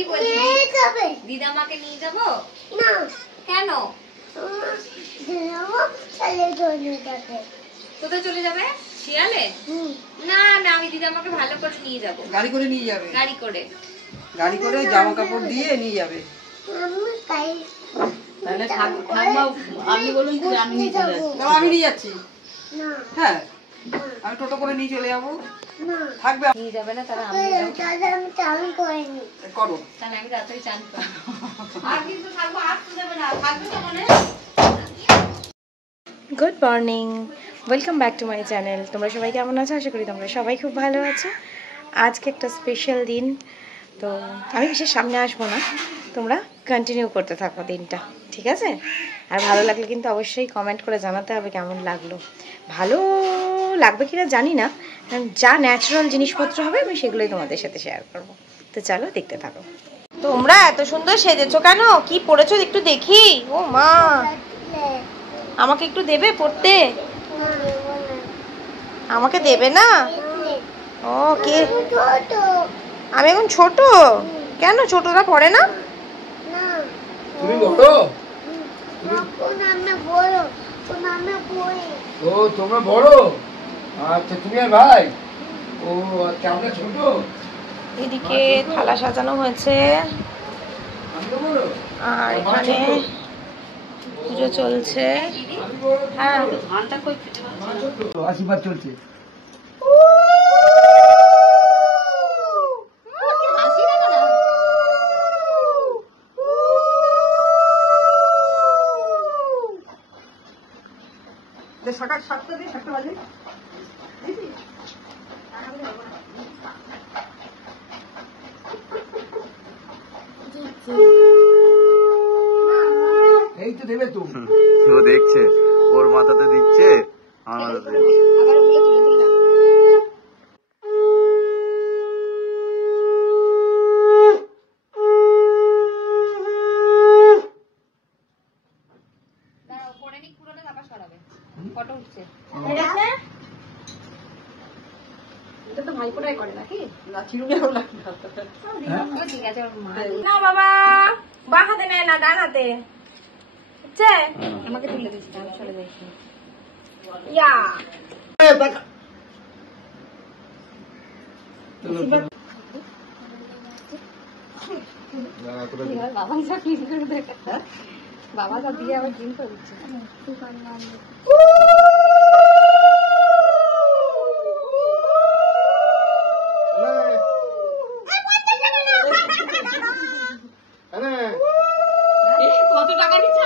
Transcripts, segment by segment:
কি বলছিস? দিদামাকে নিয়ে যাবো না? কেন? কোথায় চলে যাবে? শিয়ালে? না না, আমি দিদামাকে ভালো করে নিয়ে যাবো। গাড়ি করে নিয়ে যাবে? গাড়ি করে জামা কাপড় দিয়ে নিয়ে যাবে। তাহলে আপনি বলুন আমি নিয়ে চলে আসছি। আমি নিয়ে যাচ্ছি। হ্যাঁ, আমি টোটো করে নিয়ে চলে যাবো। থাকবে নিয়ে যাবে না? তাহলে আমি চান করিনি করো, তাহলে আমি রাত্রে চান করব। আর কিন্তু থাকবো, আসতে দেবে না, থাকবে তো মনে। Good morning, welcome back to my channel. তোমরা সবাই কেমন আছো? আশা করি তোমরা সবাই খুব ভালো আছো। আজকে একটা স্পেশাল দিন, তো আমি বিশেষ সামনে আসবো না, তোমরা কন্টিনিউ করতে থাকো দিনটা, ঠিক আছে? আর ভালো লাগলে কিন্তু অবশ্যই কমেন্ট করে জানাতে হবে কেমন লাগলো। ভালো লাগবে কিনা জানি না, কারণ যা ন্যাচারাল জিনিসপত্র হবে আমি সেগুলোই তোমাদের সাথে শেয়ার করবো। তো চলো দেখতে থাকো। তোমরা এত সুন্দর সেজেছো কেন? কি পরেছো একটু দেখি। ও মা, আমাকে একটু দেবে পড়তে? আমাকে দেবে না? ও কে? আমি এখন ছোট? কেন ছোটরা পড়ে না? তুমি বড়? ও তোমরা বড়? আচ্ছা, তুমি আর ভাই? ও আচ্ছা, আমরা ছোট। এদিকে থালা সাজানো হয়েছে আর এখানে পুজো চলছে। হ্যাঁ, আশীর্বাদ চলছে। সকাল 7টা দিয়ে 7টা বাজে। এই তো দেবে তো। ও দেখছে, ওর মাথাতে দিচ্ছে, আমার মাথাতে দিচ্ছে। ফটো উঠছে। এটা তো ভাইপোটাই করে নাকি? না চিরুনিও লাগে না। ঠিক আছে, না বাবা, বাঁ হাতে নেয় না, ডান হাতে। বুঝছে? আমাকে তুলে দিচ্ছি, আমি চলে যাই। ইয়া বাবা সব ক্লিন করে দেখা, বাবা সব দিয়ে আবার ক্লিন করে দিচ্ছে। কত টাকা নিচ্ছে?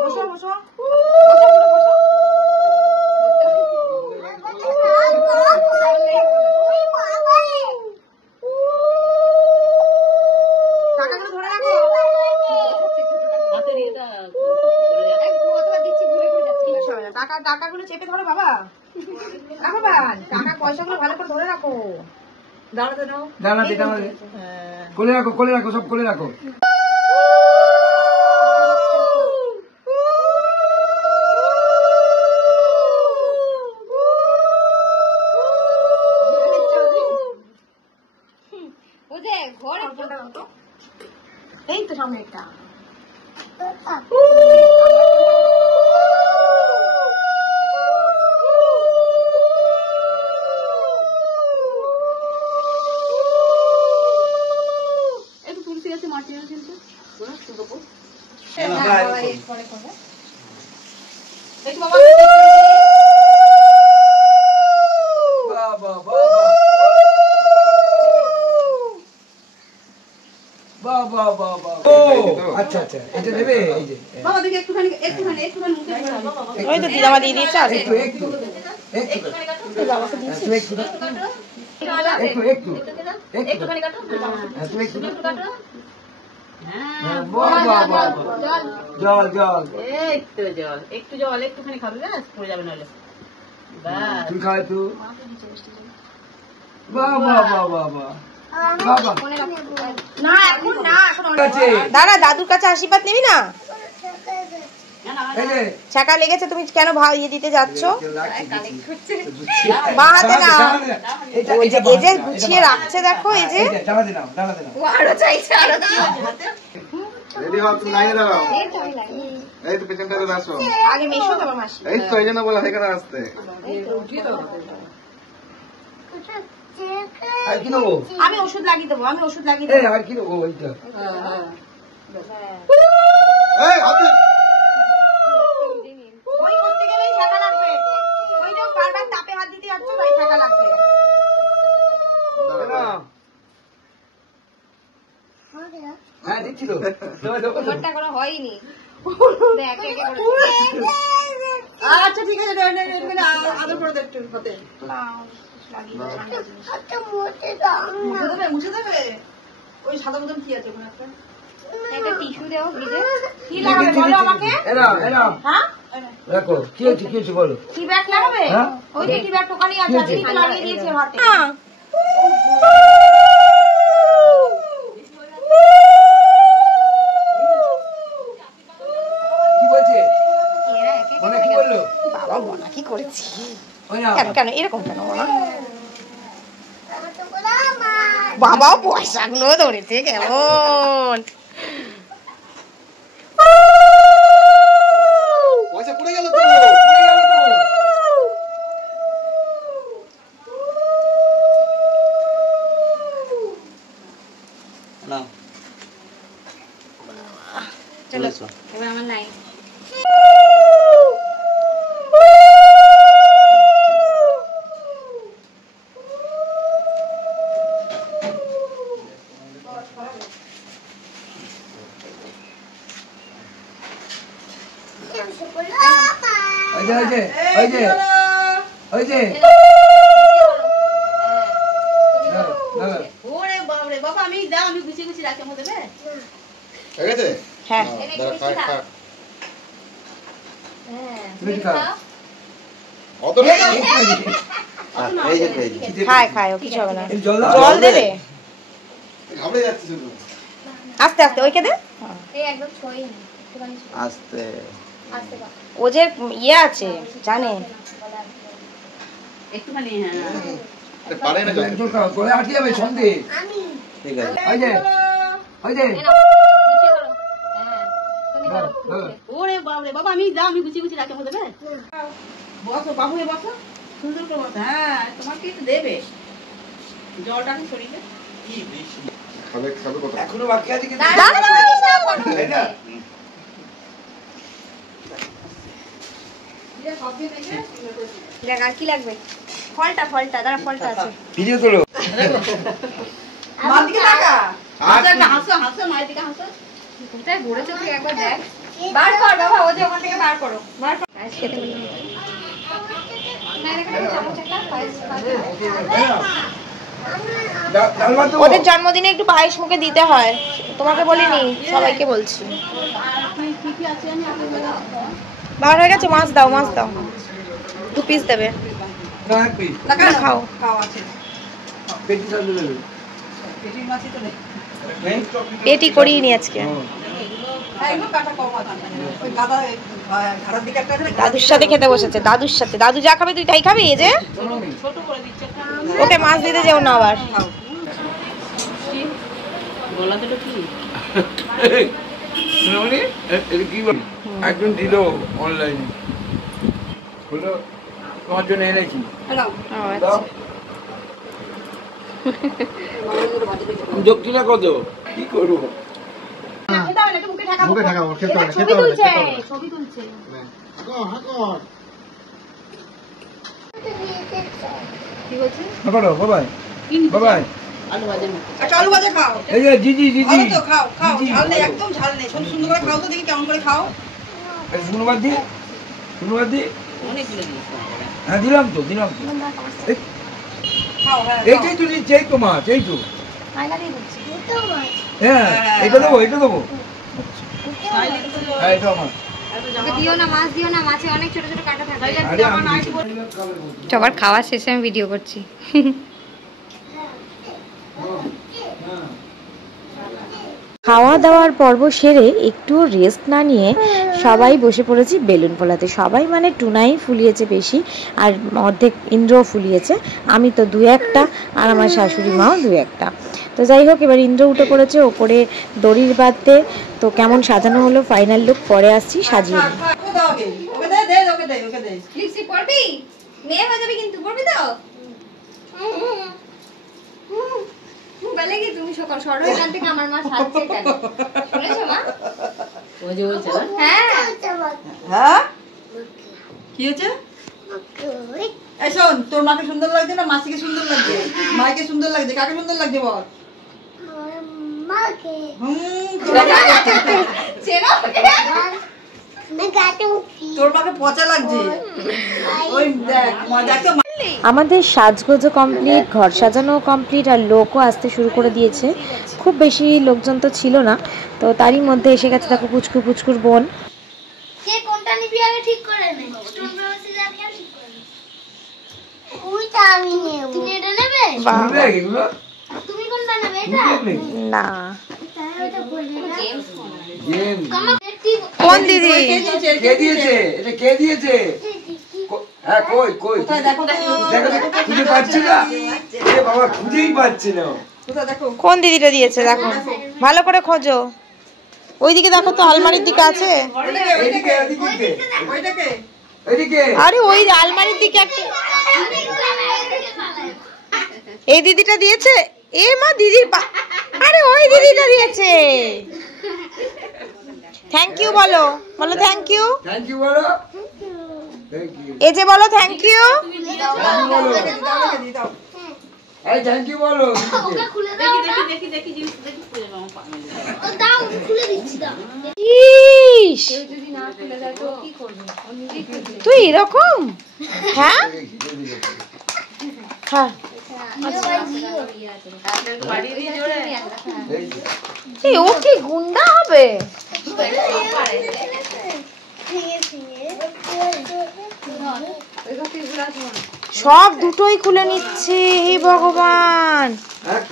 বসো বসো টাকাগুলো চেপে ধরো বাবা। বাবা টাকা পয়সাগুলো ভালো করে ধরে রাখো। দাঁড়াতে দাও। দাঁড়াতে কোলে রাখো, কোলে রাখো, সব কোলে রাখো। এই তো সামনে একটা। একটু তুলসী আছে, মাটি আছে কিন্তু আচ্ছা আচ্ছা, এটা দেবে। এই যে বাবা দেখি একটুখানি একটুখানি একটুখানি মুখে ওই তো দিদামা দিয়ে দিয়েছে। আর একটু একটু একটু বাবাকে দিয়েছি। একটু একটু একটু একটুখানি কাটো। জল জল একটু জল, একটু জল, একটুখানি খাবে, ব্যাস পড়ে যাবে নইলে। তুই খাওয়া একটু। বাহ বাহ বাহ বাহ বাহ। না এখন না, এখন দাদা দাদুর কাছে আশীর্বাদ নিবি না? এই যে ছাকা লেগেছে, তুমি কেন ইয়ে দিতে যাচ্ছ? বা হাতে না, ওই যে এই যে গুছিয়ে রাখছে দেখো, এই যে দাঁড়াতে নাও, দাঁড়াতে নাও। আরো চাইছে, আরো রেডি হও, তুমি লাইনে দাঁড়াও। এই তো পেছনটা চলে আসো। আগে মেশো তারপর মাসি। এই তো এই জন্য বলা এখানে আসতে। আর কি নেবো? আমি ওষুধ লাগিয়ে দেবো, আমি ওষুধ লাগিয়ে এই দেবো। আর কি নেবো? ওইটা এই হাতে ওই করতে গেলেই ছাকা লাগবে, ওই যে বারবার তাপে হাত দিতে যাচ্ছ, তাই ছাকা লাগবে। হ্যাঁ দিচ্ছি তো। ঘন্টা করা হয়নি। একে একে করে আচ্ছা ঠিক আছে, আদর করে দে একটু হাতে। মুছে দেবে। ওই সাদা বোতল কি আছে ওখানে একটা? একটা টিস্যু দাও ভিজে। কি লাগাবে বলো আমাকে? এরা এরা হ্যাঁ, দেখো কি হচ্ছে, কি হচ্ছে বলো। কি ব্যাগ লাগাবে? হ্যাঁ? ওই যে কি ব্যাগ টোকানি আছে, কি আমি তো লাগিয়ে দিয়েছি হাতে। কি বলছে? এরা একে মানে কি বললো? বাবা মনা কি করেছি? ওই না কেন কেন এরকম কেন মনা? বাবাও পয়সাগুলো ধরেছে কেমন। পয়সা পড়ে গেল তো। না চলো এবার আমার লাইন। ওই যে ওই যে ওই যে ওই যে ওরে বাবরে বাবা, আমি দাও, আমি গুছিয়ে গুছিয়ে রাখি, আমাকে দেবে? ঠিক আছে। হ্যাঁ দাঁড়া খাক খাক। হ্যাঁ তুমি খাও। অত না। এই যে এই যে। খায় খায়, ও কিছু হবে না। এই জল দাও। জল দেবে ঘাবড়ে যাচ্ছে শুধু। আস্তে আস্তে, ওইকে দে। এই একদম ছয়নি একটুখানি আস্তে। আসতে পার ও যে ইয়ে আছে জানে। একটুখানি, হ্যাঁ। পারে না একজন খাও, গলায় আটকে যাবে সন্দেহ। ঠিক আছে। ওই যে ওই যে গুছিয়ে করো। হ্যাঁ তুমি করো হ্যাঁ। ওরে বাবরে বাবা, আমি দাও, আমি গুছিয়ে গুছিয়ে রাখি, আমাকে দেবে? বসো বাবু, এ বসো, সুন্দর করে বসো। হ্যাঁ, তোমাকে একটু দেবে। জলটাকে ছড়িয়ে দে। খাবে খাবে কত? এখনো বাকি আছে কিন্তু। তাই না? দেখ আর কি লাগবে? ফলটা ফলটা দাঁড়া, ফলটা আছে। ভিডিও তোলো। মার দিকে তাকা। আর হাসো, হাসো, হাসো, মায়ের দিকে হাসো। কোথায় ভরেছো তুই একবার দেখ। বার কর বাবা, ও যে ওখান থেকে বার করো। বার কর। আজ খেতে বলি। না দেখো চামচ একটা পায়েস ডাল ভাত দেবো? ওদের জন্মদিনে একটু পায়েস মুখে দিতে হয়, তোমাকে বলিনি, সবাইকে বলছি। কি কি আছে আমি আপনাকে বলে বার হয়ে গেছে, মাছ দাও, মাছ দাও, 2 পিস দেবে। না, এক পিস। না, খাও। খাও আছে। পেটি সাথে দেবে। পেটির মাছই তো নেই। নেই? পেটি করিয়ে নি আজকে। হ্যাঁ, এগুলো কাটা কম আছে। ওই গাদা ঘাড়ার দিকে একটা আছে না, দাদুর সাথে খেতে বসেছে, দাদুর সাথে। দাদু যা খাবে তুই তাই খাবি। এই যে ছোট করে দিচ্ছে একটা। ওকে মাছ দিতে যেও না আবার। গলা দুটো কি? শুনুনি, এটা কি বল? একজন দিল অনলাইনে, হলো তোমার জন্য এনেছি। দাও। দাও। দক্ষিণা কত? কি করবো? খেতে হবে না, একটু মুখে ঢাকা। মুখে ঢাকাবো, খেতে হবে না, ছবি খেতে হবে না, তুলছে, খেতে হবে না। ছবি তুলছে। হাকর। কি বলছিস? করো বাবাই, বাবাই। আলু ভাজা মতো। একটা আলু ভাজা খাও। এই যে জিজি জিজি ভালো তো, খাও খাও। জিজি, ঝাল নেই, ভালো। একদম ঝাল নেই। সুন্দর করে খাও তো, দেখি কেমন করে খাও। এই শুনুবাদ দি, শুনুবাদ দি। অনেকগুলো দিয়েছে। হ্যাঁ দিলাম তো, দিলাম তো। খাও, হ্যাঁ। এইটাই তো নিচ্ছে, এই তো মাছ, এই তো। আয়না দিয়ে দিচ্ছি। হ্যাঁ এটা দেবো, এটা দেবো। হ্যাঁ এটা আমার। ওকে দিও না, মাছ দিও না, মাছে অনেক ছোট ছোট কাঁটা থাকে। আরে আমি দিচ্ছি। সবার খাওয়া শেষে আমি ভিডিও করছি। খাওয়া দাওয়ার পর্ব সেরে একটু রেস্ট না নিয়ে সবাই বসে পড়েছি বেলুন ফোলাতে। সবাই মানে টুনাই ফুলিয়েছে বেশি, আর অর্ধেক ইন্দ্রও ফুলিয়েছে। আমি তো 2-1টা, আর আমার শাশুড়ি মাও 2-1টা। তো যাই হোক, এবার ইন্দ্র উঠে পড়েছে ওপরে দড়ির বাঁধতে। তো কেমন সাজানো হলো ফাইনাল লুক পরে আসছি সাজিয়ে নিই। লিপস্টিক পরবি? মেয়ে হয়ে যাবে কিন্তু, পরবি তো? বলে কি তুমি সকাল সরো এখান থেকে, আমার মা সাজছে কেন শুনেছো মা? ওই যে বলছে না? হ্যাঁ হ্যাঁ কি হয়েছে? এই শোন, তোর মাকে সুন্দর লাগছে না মাসিকে সুন্দর লাগছে? মাকে সুন্দর লাগছে, কাকে সুন্দর লাগছে বল? চেনো তোর মাকে পচা লাগছে। ওই দেখ দেখ তো। আমাদের সাজগোজও কমপ্লিট, ঘর সাজানো কমপ্লিট, আর লোকও আসতে শুরু করে দিয়েছে। খুব বেশি লোকজন তো ছিল না, তো তারই মধ্যে এসে গেছে দেখো পুচকুর বোন। কে কোনটা নিবি আগে ঠিক করে নে। স্টোন ব্রাউসে যাবি আর ঠিক করে নে। ওইটা আমি নেব। তুমি এটা নেবে? শুনবে এগুলো? তুমি কোনটা নেবে? এটা? না, ওটা বলবি না। গেম। কামা একটি কোন দিদি? কে দিয়েছে? এটা কে দিয়েছে? হ্যাঁ, কই কোথায় দেখো তো। দেখো খুঁজে পাচ্ছি না। এ বাবা, খুঁজেই পাচ্ছি না। কোথায় দেখো। কোন দিদিটা দিয়েছে দেখো, ভালো করে খোঁজো। ওইদিকে দেখো তো, আলমারির দিকে আছে। এদিকে ওইটাকে এদিকে। আরে ওই আলমারির দিকে একটা, এই দিদিটা দিয়েছে। এ মা দিদির আরে ওই দিদিটা দিয়েছে। থ্যাংক ইউ বলো, বলো থ্যাংক ইউ। থ্যাংক ইউ বলো। Thank you. এই যে বলো থ্যাংক ইউ। এই থ্যাংক ইউ বলো। ওটা খুলে দাও। দেখি জিনিস দেখি খুলে দাও। ও দাও, খুলে দিচ্ছি দাও। ইস, কেউ যদি না খুলে দেয় তো কি করবে? ও নিজেই খুলবে। তুই এরকম? হ্যাঁ হ্যাঁ, এই ও কি গুন্ডা হবে? সব দুটোই খুলে নিচ্ছে, হে ভগবান। হ্যাঁ,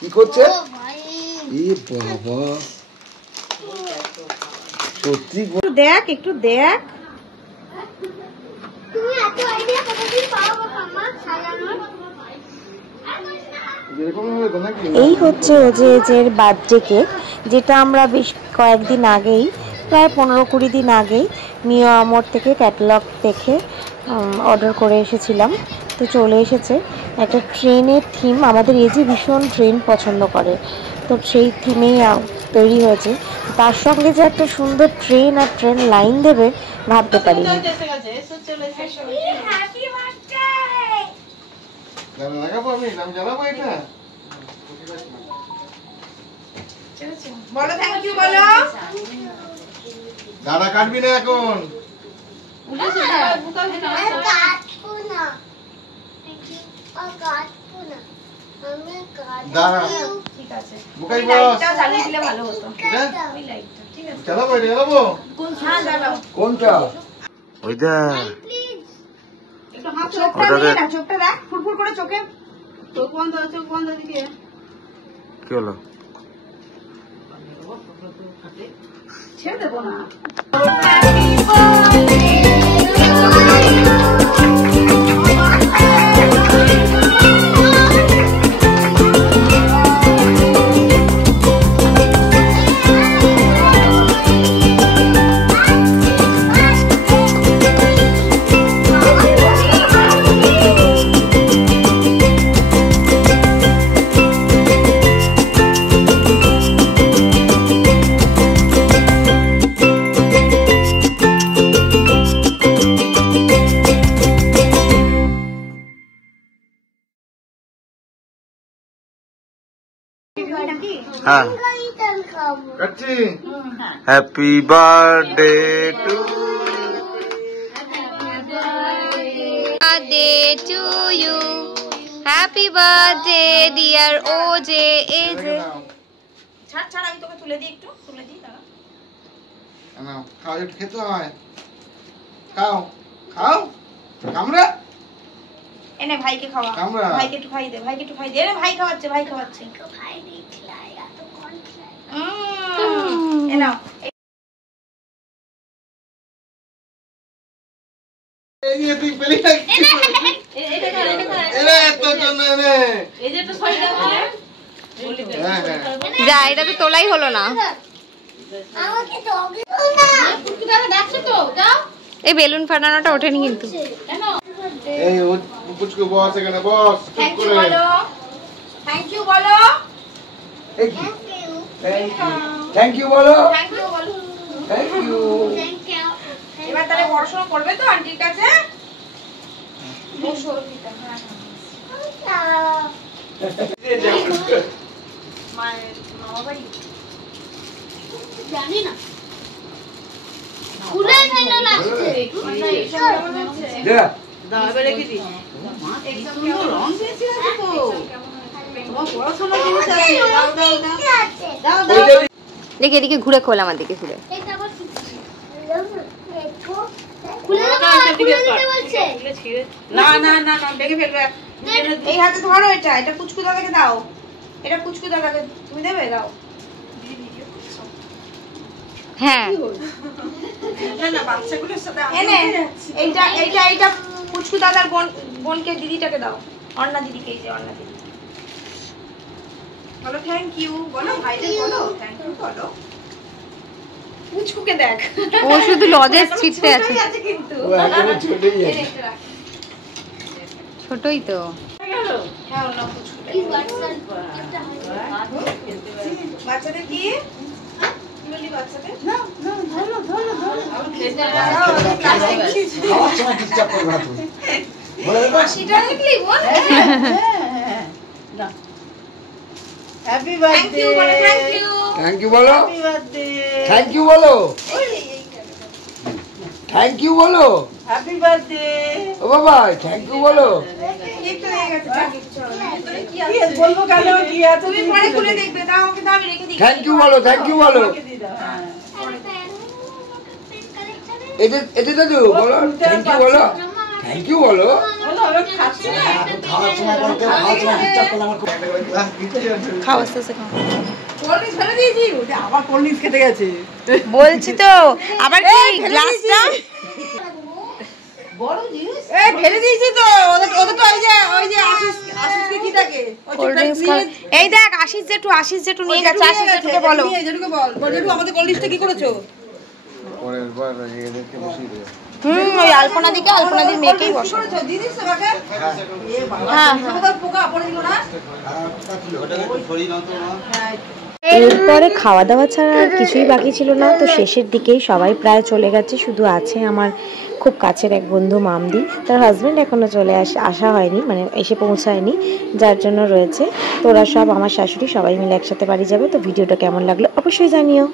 কি করছে? ও ভাই এ বাবা, সত্যি একটু দেখ, একটু দেখ। তুমি এত আইডিয়া কোথা থেকে পাও বাবা সাজানোর? এরকম হবে তো নাকি? এই হচ্ছে ওজের বার্থডে কেক, যেটা আমরা বেশ কয়েকদিন আগেই, প্রায় 15-20 দিন আগেই মিও আমর থেকে ক্যাটালগ দেখে অর্ডার করে এসেছিলাম। তো চলে এসেছে একটা ট্রেনের থিম। আমাদের এজি ভীষণ ট্রেন পছন্দ করে, তো সেই থিমেই তৈরি হয়েছে। তার সঙ্গে যে একটা সুন্দর ট্রেন আর ট্রেন লাইন দেবে ভাবতে পারিনি। Happy birthday. লাগাবো আমি জ্বালাবো এটা। বলো থ্যাংক ইউ বলো। দাদা কাটবি না এখন। কাটবো না। কাটবো না। আমি দাঁড়া। ঠিক আছে। বুকাই বস। জ্বালিয়ে দিলে ভালো হতো। জ্বালাবো এটা জ্বালাবো। হ্যাঁ জ্বালাও। কোনটা? ওইটা। একটু হাত চোখটা দিয়ে না, চোখটা দেখ ফুরফুর করে চোখে। চোখ বন্ধ দিকে। কি হলো? ছেড়ে দেবো না। হ্যাঁ কাটছি। Happy birthday to birthday to you, happy birthday dear OJ. ছাড় আমি তোকে তুলে দিই, একটু তুলে দিই দাঁড়া। নাও খাও, একটু খেতে হয়। খাও খাও কামড়া। এনে ভাইকে খাওয়া। কামড়া। ভাইকে একটু খাই দে, ভাইকে একটু খাই দে। এনে ভাই খাওয়াচ্ছে। ভাই দেখলাই এত কন খেলাই। এ নাও এই যে তুই পেলি না এরে তোর জন্য এনে এই যে একটা ছয় দাও হ্যাঁ হ্যাঁ যা, এটা তো তোলাই হলো না। আমাকে দগে না কুটকি দাদা ডাকছো তো যাও এই বেলুন ফাটানোটা ওঠেনি কিন্তু। কেন এই ও পুচকু বস এখানে বস চুপ থ্যাংক ইউ করে বলো থ্যাংক ইউ বলো থ্যাংক ইউ বলো, থ্যাংক ইউ বলো থ্যাংক ইউ। থ্যাংক ইউ এবার তাহলে পড়াশোনা করবে তো আন্টির কাছে বসো মায়ের মামা বাড়ি জানি না খুলে ফেলো না যা দাও এবার রেখে দিই এক্সাম কেমন রং দিয়েছি না তো তোমার পড়াশোনা করতে আছে দাও দাও দাও দাও দাও দেখি এদিকে ঘুরে খোল, আমার দিকে ঘুরে। এটা আবার খুলে দাও খুলে দিতে বলছে না না না না দেখে ফেলবে এই হাতে ধরো এটা এটা কুচকু দাদাকে দাও এটা কুচকু দাদাকে তুমি দেবে দাও হ্যাঁ, না না বাচ্চাগুলোর সাথে এনে এইটা এইটা এইটা কুচকু দাদার বোনকে দিদিটাকে দাও অর্ণা দিদিকে এই যে অর্ণা দিদি বলো থ্যাংক ইউ বলো ভাইদের বলো থ্যাংক ইউ বলো কুচকুকে দেখ ও শুধু লজেস ছিটতে আছে, ছোটই আছে কিন্তু ও একেবারে ছোটই আছে। ছোটই তো। হ্যাঁ অর্ণা কুচকুকে কি বাচ্চা বাচ্চাদের কি কি বলি বাচ্চাদের না খাওয়ার সময় ডিস্টার্ব করবে না তুমি। বলে দেবে? সেটা দেখলি বল হ্যাপি থ্যাংক ইউ বলো থ্যাংক ইউ থ্যাংক ইউ বলো, বার্থডে থ্যাংক ইউ বলো, থ্যাংক ইউ বলো। হ্যাপি বার্থডে ও বাবা থ্যাংক ইউ বলো। একটু হয়ে গেছে ভিতরে কি কি আছে বলবো কেন কি এত তুমি পরে খুলে দেখবে দাও আমাকে দাও আমি রেখে দিই থ্যাংক ইউ বলো, থ্যাংক ইউ বলো। এটা এটা দাদু বলো থ্যাংক ইউ বলো, থ্যাংক ইউ বলো। বলো আমি খাচ্ছি না খাওয়ার সময় বলতে খাওয়ার সময় ডিস্টার্ব করলে আমার খুব খাও আস্তে আস্তে খাও। কোল্ড ড্রিঙ্কস ফেলে দিয়েছি ওটা আবার কোল্ড ড্রিঙ্কস খেতে গেছে বলছি তো আবার কি গ্লাসটা বড় জিনিস এই ফেলে দিয়েছি তো ওদের ওদের তো ওই যে আশিসকে কি থাকে ওই কোল্ড ড্রিঙ্কস এই দেখ আশিস জেঠু নিয়ে গেছে, আশিস জেঠুকে বলো। যেটুকু বল যেটুকু আমাদের কোল্ড ড্রিঙ্কসটা কি করেছো পরের বার এদেরকে বসিয়ে দেবে ওই আলপনা দিকে আলপনাদির মেয়েকেই বসো। করেছো দিদিস তোমাকে হ্যাঁ কোথাও পোকা পড়েছিল না ওটাকে একটু সরিয়ে নাও তো মা এরপরে খাওয়া দাওয়া ছাড়া আর কিছুই বাকি ছিল না। তো শেষের দিকেই সবাই প্রায় চলে গেছে, শুধু আছে আমার খুব কাছের এক বন্ধু মামদি, তার হাজব্যান্ড এখনও চলে আসা হয়নি, মানে এসে পৌঁছায়নি, যার জন্য রয়েছে। তোরা সব আমার শাশুড়ি সবাই মিলে একসাথে বাড়ি যাবে। তো ভিডিওটা কেমন লাগলো অবশ্যই জানিও।